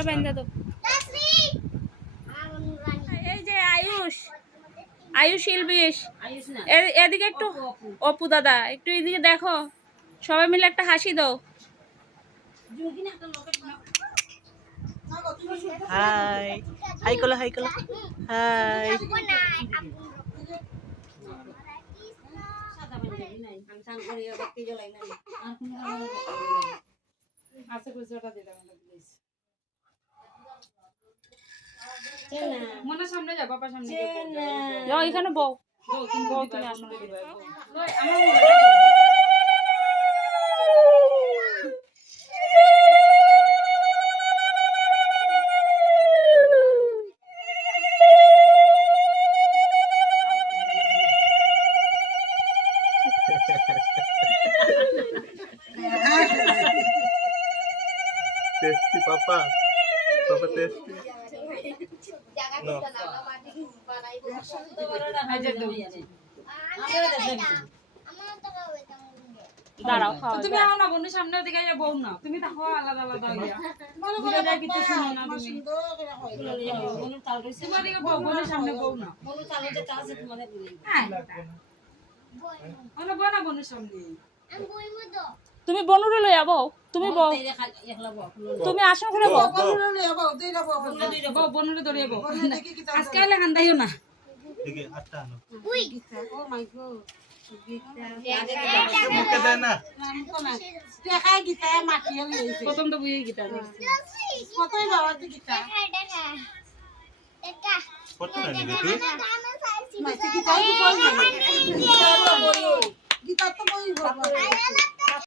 মালাটা বান্ধা দাও। এই যে আয়ুষ, আয়ুষ ইলবিশ, এদিকে একটু, অপু দাদা একটু এদিকে দেখো, সবাই মিলে একটা হাসি দাও। হাই হাই করলো, হাই করলো, হাই। মনে সামনে যাও, বাবার সামনে যাও, এখানে বউ, বউ তুমি আসো। টেস্টি পাপা, পাপা টেস্টি। দাঁড়াও, তুমি আও না বোনের সামনে, দিকে বউ না, তুমি থাকো আলাদা আলাদা হইয়া, বুঝে যায় কিছু শুনো না তুমি। তোমার দিকে বউ, বোনের সামনে বউ না, হ্যাঁ আমরা বউ না বোনের সামনে। তুমি বনুরে লইয়া বউ, তুমি বউ, তুমি আসো করে বউ, বউ বনুরে ধরিয়ে বউ। আজকে এলে হান্দাইও না। দেখি আটটা আনো। উই ও মাই গড মুখে দেয় না। দেখাই গিতা মাটিয়ে লইছে প্রথম তো বুঝে গিটার কতই বাবা তুই গিতা কত না নিবি তুই? মাটি গিতা তো বল না গিতা তো বই বাবা